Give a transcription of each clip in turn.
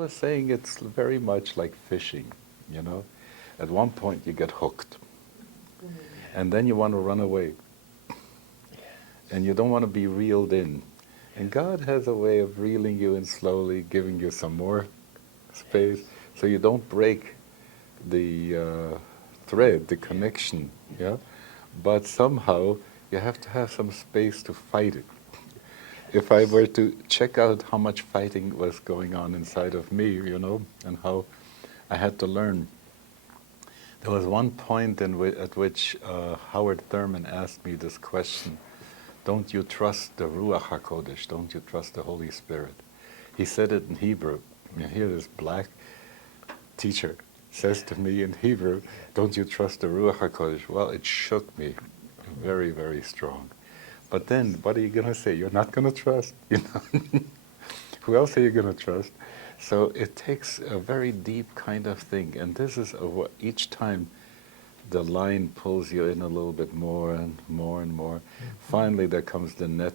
was saying it's very much like fishing, you know. At one point you get hooked, and then you want to run away, and you don't want to be reeled in. And God has a way of reeling you in slowly, giving you some more space, so you don't break the thread, the connection, yeah? But somehow you have to have some space to fight it. If I were to check out how much fighting was going on inside of me, you know, and how I had to learn. There was one point at which Howard Thurman asked me this question, don't you trust the Ruach HaKodesh, don't you trust the Holy Spirit? He said it in Hebrew. You hear this black teacher says to me in Hebrew, don't you trust the Ruach HaKodesh? Well, it shook me very, very strong. But then, what are you going to say? You're not going to trust, you know? Who else are you going to trust? So it takes a very deep kind of thing, and this is each time the line pulls you in a little bit more and more and more. Finally, there comes the net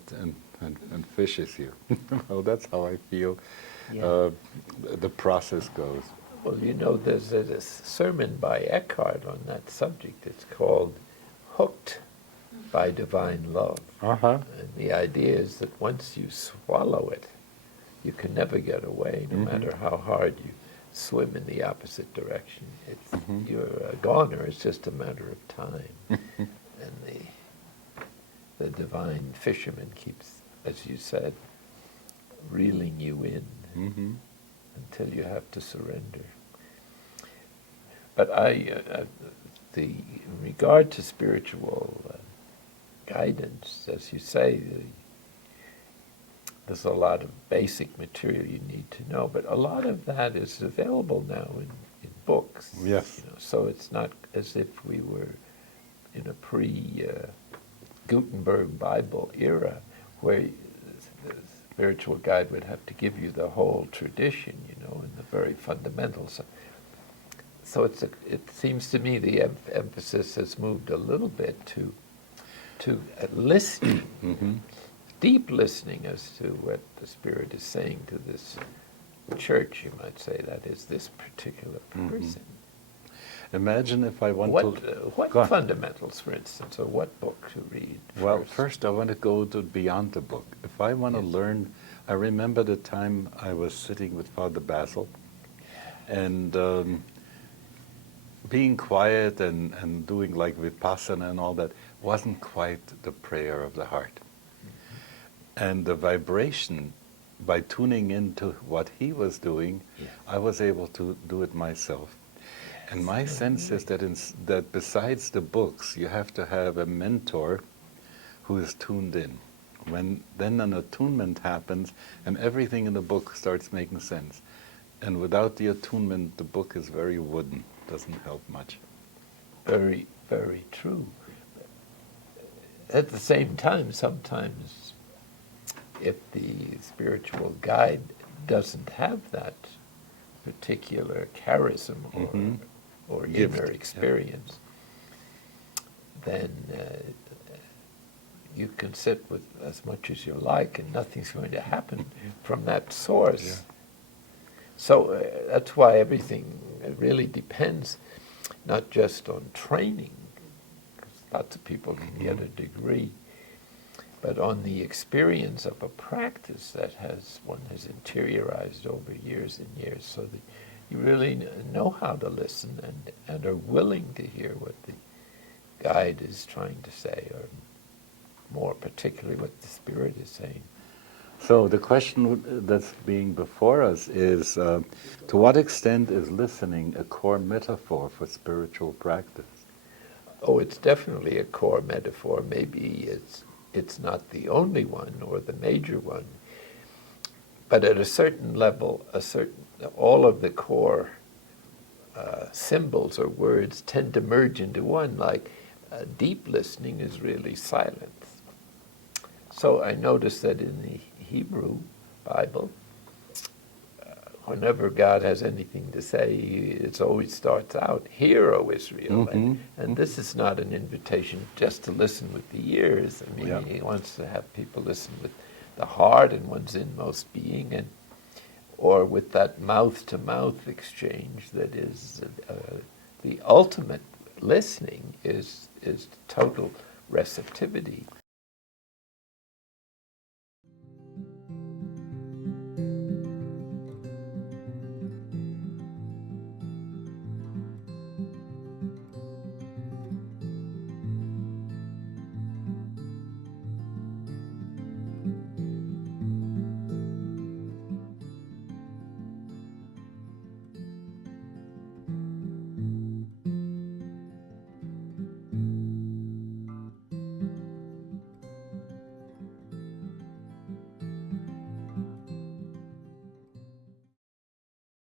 and fishes you. Well, that's how I feel the process goes. Well, you know, there's a sermon by Eckhart on that subject. It's called Hooked by Divine Love. Uh-huh. And the idea is that once you swallow it, you can never get away, no matter how hard you swim in the opposite direction. You're a goner. It's just a matter of time. And the divine fisherman keeps, as you said, reeling you in until you have to surrender. But in regard to spiritual guidance, as you say, there's a lot of basic material you need to know, but a lot of that is available now in books. Yes. You know, so it's not as if we were in a pre-Gutenberg Bible era where the spiritual guide would have to give you the whole tradition, you know, and the very fundamentals. So it seems to me the emphasis has moved a little bit to listening, deep listening as to what the Spirit is saying to this church, you might say, that is this particular person. Imagine if I want What fundamentals, for instance, or what book to read first? Well, first I want to go to beyond the book. If I want to learn, I remember the time I was sitting with Father Basil, and being quiet and doing like Vipassana and all that wasn't quite the prayer of the heart. And the vibration, by tuning into what he was doing, I was able to do it myself. And my sense is that besides the books, you have to have a mentor who is tuned in. When then an attunement happens, and everything in the book starts making sense. And without the attunement, the book is very wooden, doesn't help much. Very, very true. At the same time, sometimes if the spiritual guide doesn't have that particular charism or inner experience, then you can sit with as much as you like and nothing's going to happen from that source. So that's why everything really depends not just on training, because lots of people can get a degree, but on the experience of a practice that one has interiorized over years and years, so that you really know how to listen and are willing to hear what the guide is trying to say, or more particularly what the Spirit is saying. So the question that's being before us is, to what extent is listening a core metaphor for spiritual practice? Oh, it's definitely a core metaphor. Maybe it's not the only one or the major one, but at a certain level, all of the core symbols or words tend to merge into one, like deep listening is really silence. So I noticed that in the Hebrew Bible, whenever God has anything to say, it always starts out, "Hear, O Israel." And this is not an invitation just to listen with the ears. I mean, he wants to have people listen with the heart and one's inmost being. And or with that mouth-to-mouth exchange that is the ultimate listening is total receptivity.